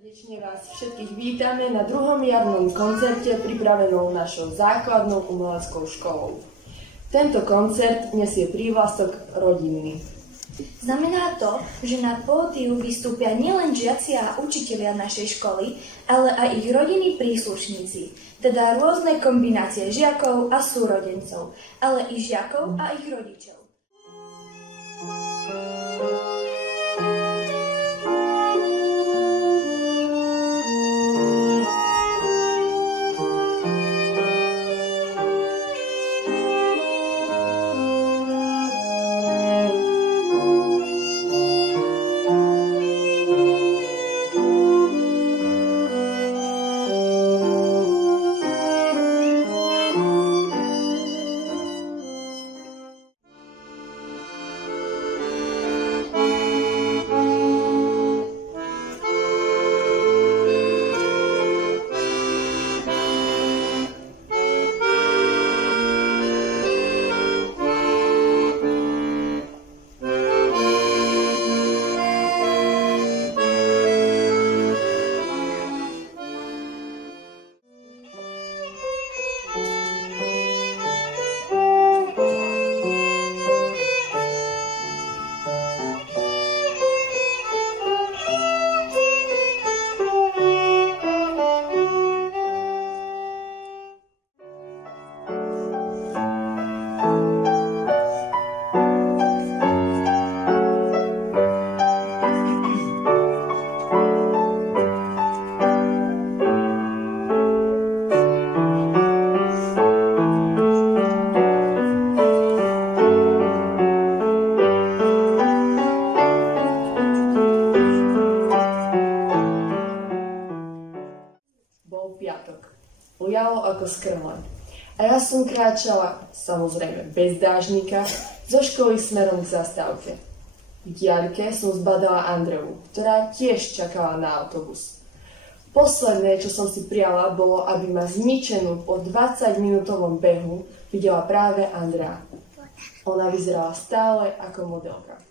Srdečne vás všetkých vítame na druhom jarnom koncerte pripravenou našou základnou umeleckou školou. Tento koncert nesie prívlastok rodinný. Znamená to, že na pódiu vystúpia nielen žiaci a učitelia našej školy, ale aj ich rodinní príslušníci, teda rôzne kombinácie žiakov a súrodencov, ale i žiakov a ich rodičov. Ujalo ako skrle. A ja som kráčala, samozrejme bez dážnika, zo školy smerom k zastávke. V diaľke som zbadala Andreu, ktorá tiež čakala na autobus. Posledné, čo som si priala, bolo, aby ma zničenú po 20-minútovom behu videla práve Andrea. Ona vyzerala stále ako modelka.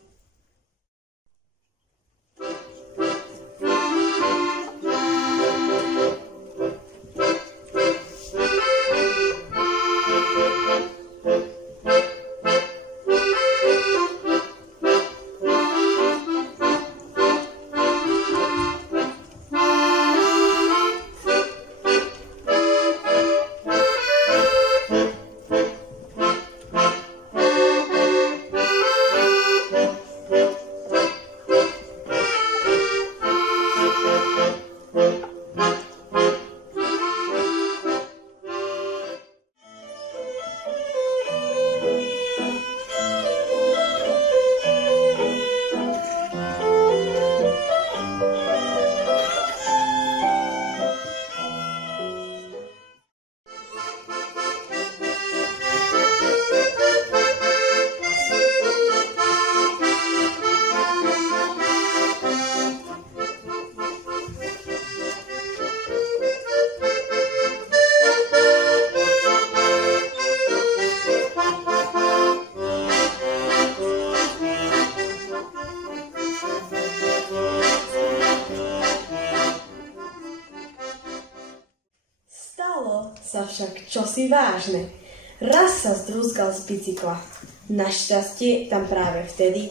Sa však čosi vážne. Raz sa zdrúskal z bicykla. Našťastie tam práve vtedy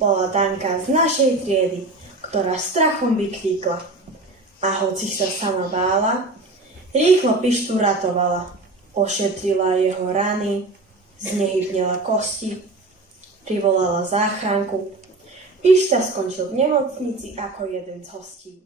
bola Danka z našej triedy, ktorá strachom vyklíkla. A hoci sa sama bála, rýchlo Pištu ratovala. Ošetrila jeho rany, znehybnila kosti, privolala záchranku. Pišta skončil v nemocnici ako jeden z hostí.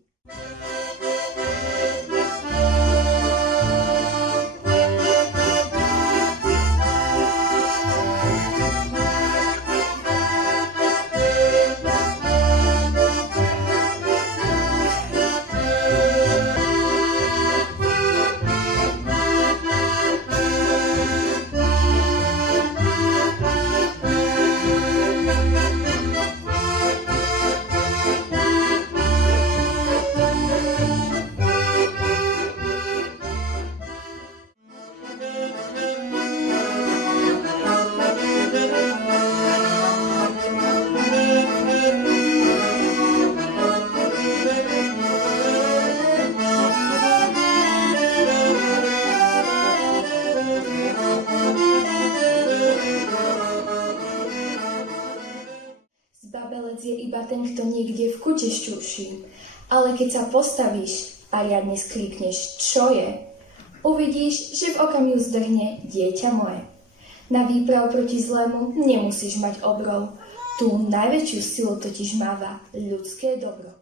ťa šťuším, ale keď sa postavíš a riadne skríkneš, čo je, uvidíš, že v okamihu zdrhne dieťa moje. Na výprav proti zlému nemusíš mať obrov, tú najväčšiu silu totiž máva ľudské dobro.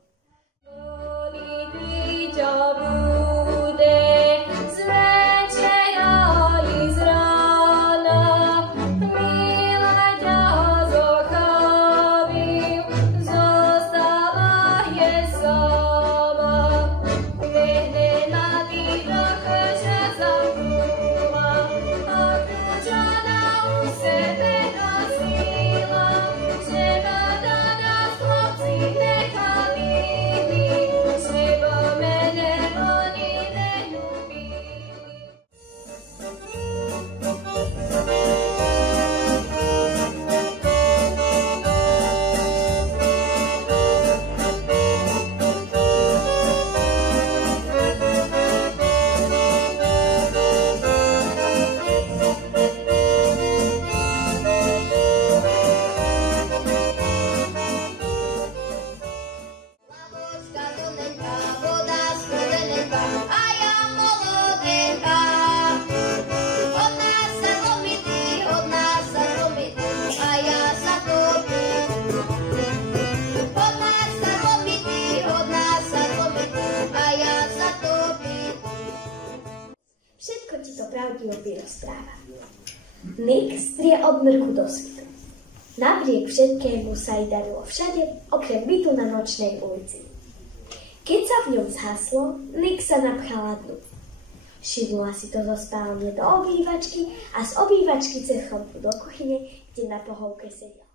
Všetko ti to pravdivo vyrozpráva. Nick strie od mrku do svitu. Napriek všetkému sa jej darilo všade, okrem bytu na nočnej ulici. Keď sa v ňom zhaslo, Nick sa napchala dnu. Všimla si to zo spálne do obývačky a z obývačky cez chodbu do kuchyne, kde na pohovke sedel.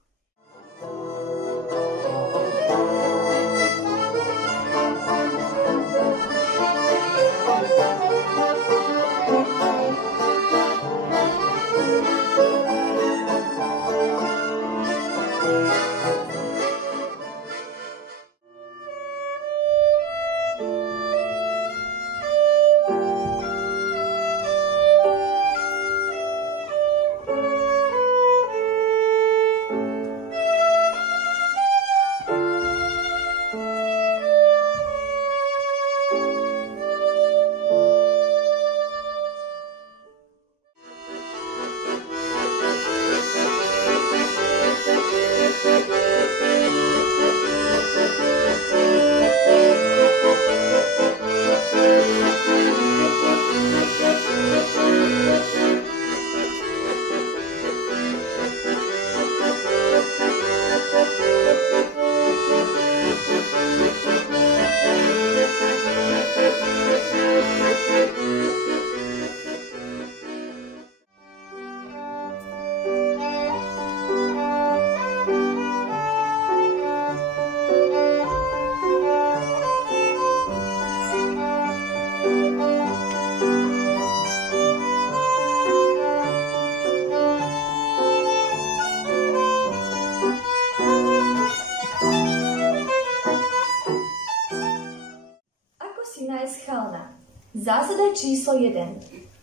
Zásada číslo 1.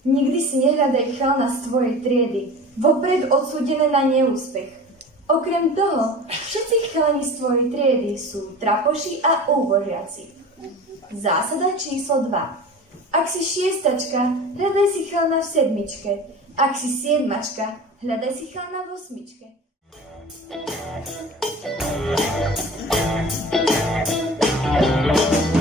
Nikdy si nehľadaj chalna z tvojej triedy, vopred odsúdené na neúspech. Okrem toho, všetci chalani z tvojej triedy sú trapoši a úbožiaci. Zásada číslo 2. Ak si šiestačka, hľadaj si chalna v sedmičke. Ak si siedmačka, hľadaj si chalna v osmičke. Thank you.